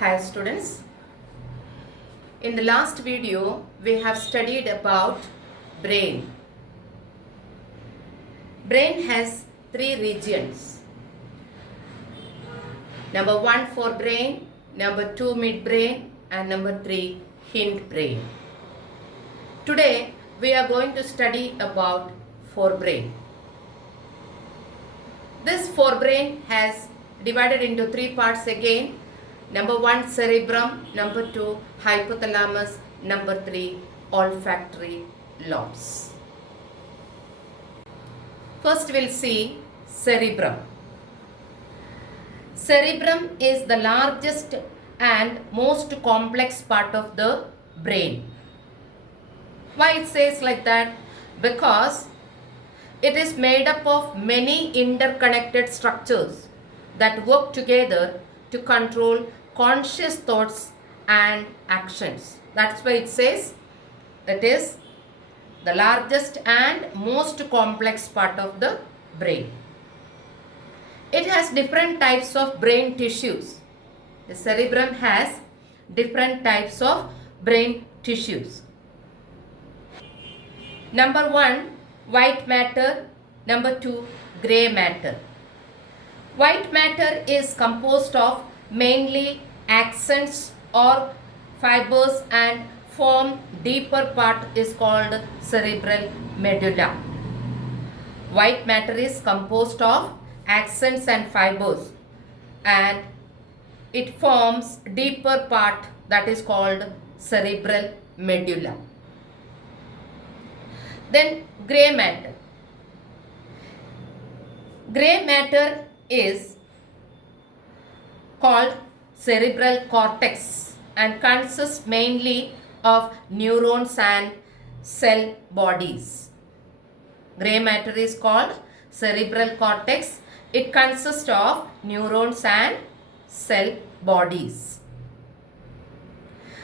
Hi students. In the last video, we have studied about brain. Brain has three regions. Number 1 forebrain, number 2 midbrain, and number 3 hindbrain. Today, we are going to study about forebrain. This forebrain has divided into three parts again. Number 1 cerebrum, number 2 hypothalamus, number 3 olfactory lobes. First we'll see cerebrum. Cerebrum is the largest and most complex part of the brain. Why it says like that? Because it is made up of many interconnected structures that work together to control conscious thoughts and actions. That's why it says it is the largest and most complex part of the brain. It has different types of brain tissues. The cerebrum has different types of brain tissues. Number 1, white matter. Number 2, grey matter. White matter is composed of mainly axons or fibers and form deeper part is called cerebral medulla. White matter is composed of axons and fibers and it forms deeper part that is called cerebral medulla. Then grey matter. Grey matter is called cerebral cortex and consists mainly of neurons and cell bodies. Grey matter is called cerebral cortex. It consists of neurons and cell bodies.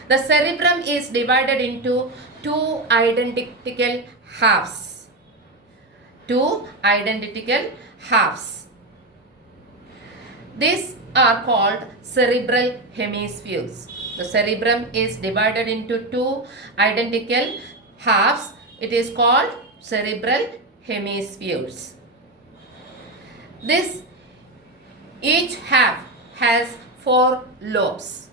The cerebrum is divided into two identical halves. Two identical halves. These are called cerebral hemispheres. The cerebrum is divided into two identical halves. It is called cerebral hemispheres. Each half has 4 lobes.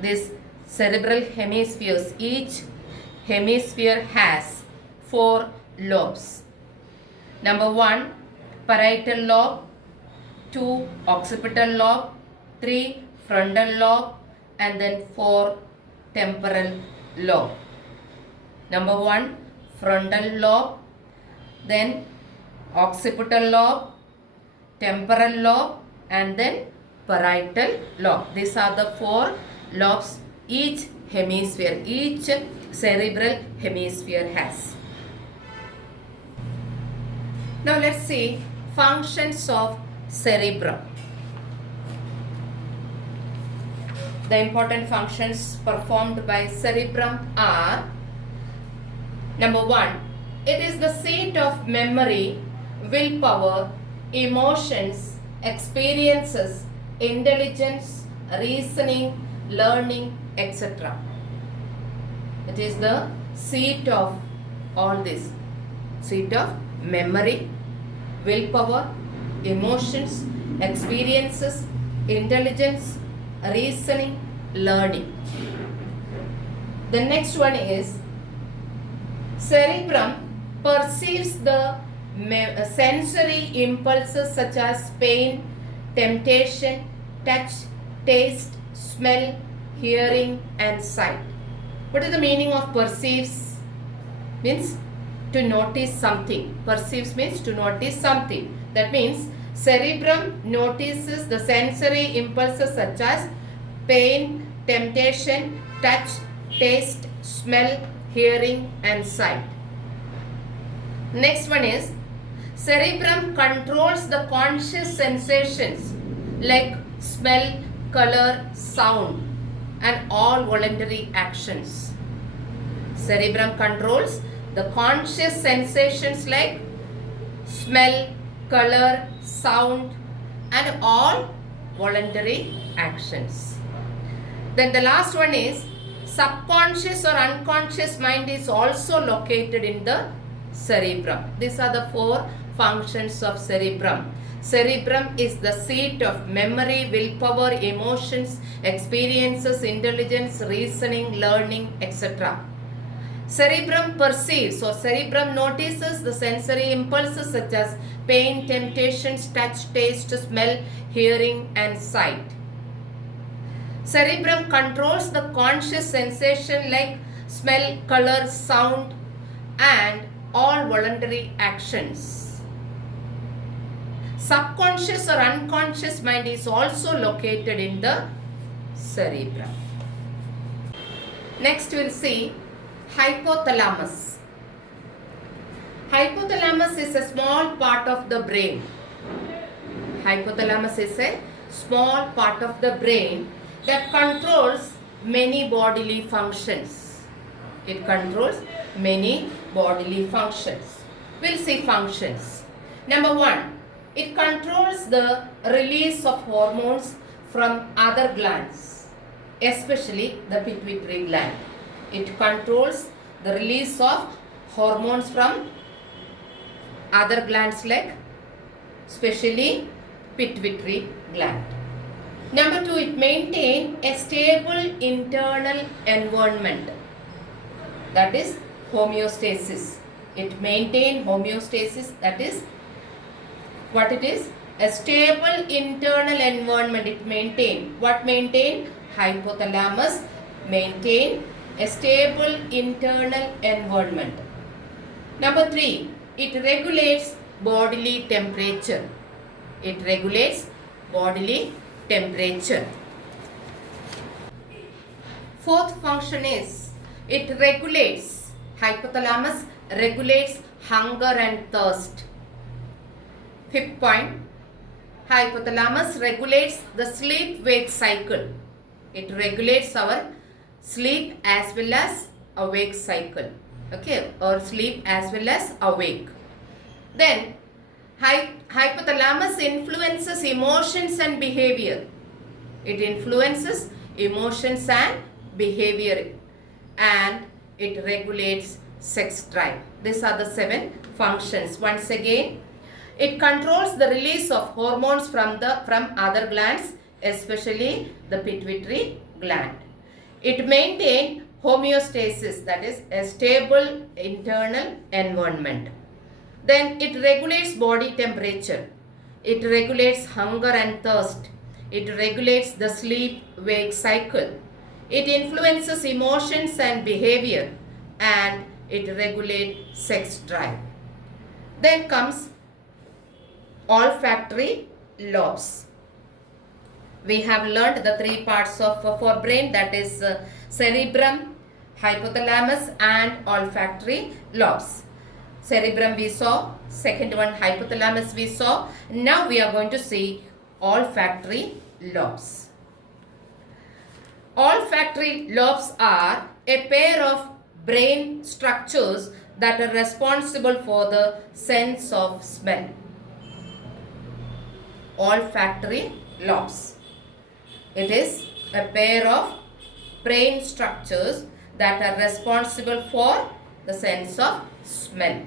This cerebral hemispheres, each hemisphere has 4 lobes. Number 1, parietal lobe, 2, occipital lobe, 3, frontal lobe, and then 4, temporal lobe. Number 1, frontal lobe, then occipital lobe, temporal lobe, and then parietal lobe. These are the 4 lobes each hemisphere, each cerebral hemisphere has. Now let's see functions of cerebrum. The important functions performed by cerebrum are: number 1, it is the seat of memory, willpower, emotions, experiences, intelligence, reasoning, learning, etc. It is the seat of all this. Seat of memory, willpower, emotions, experiences, intelligence, reasoning, learning. The next one is cerebrum perceives the sensory impulses such as pain, temptation, touch, taste, smell, hearing, and sight. What is the meaning of perceives? Means to notice something. Perceives means to notice something. That means cerebrum notices the sensory impulses such as pain, temptation, touch, taste, smell, hearing, and sight. Next one is cerebrum controls the conscious sensations like smell, color, sound, and all voluntary actions. Cerebrum controls the conscious sensations like smell, color, sound, and all voluntary actions. Then the last one is subconscious or unconscious mind is also located in the cerebrum. These are the 4 functions of cerebrum. Cerebrum is the seat of memory, willpower, emotions, experiences, intelligence, reasoning, learning, etc. Cerebrum perceives or cerebrum notices the sensory impulses such as pain, temptations, touch, taste, smell, hearing and sight. Cerebrum controls the conscious sensation like smell, color, sound and all voluntary actions. Subconscious or unconscious mind is also located in the cerebrum. Next we will see hypothalamus. Hypothalamus is a small part of the brain. Hypothalamus is a small part of the brain that controls many bodily functions. It controls many bodily functions. We'll see functions. Number 1, it controls the release of hormones from other glands, especially the pituitary gland. It controls the release of hormones from other glands like especially pituitary gland. Number 2, it maintains a stable internal environment, that is homeostasis. It maintains homeostasis, that is what it is? A stable internal environment. It maintains. What maintain? Hypothalamus maintain a stable internal environment. Number 3, it regulates bodily temperature. It regulates bodily temperature. 4th function is it regulates, hypothalamus regulates hunger and thirst. 5th point, hypothalamus regulates the sleep-wake cycle. It regulates our sleep as well as awake cycle. Okay, or sleep as well as awake. Then hypothalamus influences emotions and behavior. It influences emotions and behavior and it regulates sex drive. These are the 7 functions. Once again, it controls the release of hormones from other glands, especially the pituitary gland. It maintains homeostasis, that is a stable internal environment. Then it regulates body temperature. It regulates hunger and thirst. It regulates the sleep-wake cycle. It influences emotions and behavior and it regulates sex drive. Then comes olfactory lobes. We have learned the 3 parts of forebrain, that is cerebrum, hypothalamus and olfactory lobes. Cerebrum we saw, second one hypothalamus we saw. Now we are going to see olfactory lobes. Olfactory lobes are a pair of brain structures that are responsible for the sense of smell. Olfactory lobes. It is a pair of brain structures that are responsible for the sense of smell.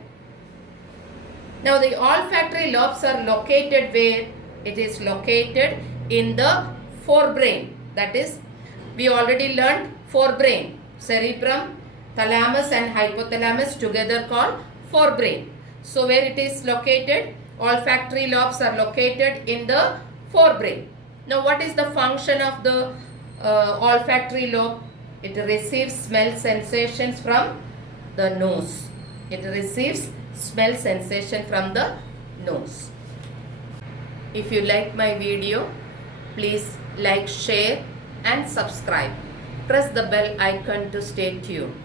Now the olfactory lobes are located where? It is located in the forebrain. That is, we already learned forebrain. Cerebrum, thalamus and hypothalamus together called forebrain. So where it is located? Olfactory lobes are located in the forebrain. Now what is the function of the olfactory lobe? It receives smell sensations from the nose. It receives smell sensation from the nose. If you like my video, please like, share and subscribe. Press the bell icon to stay tuned.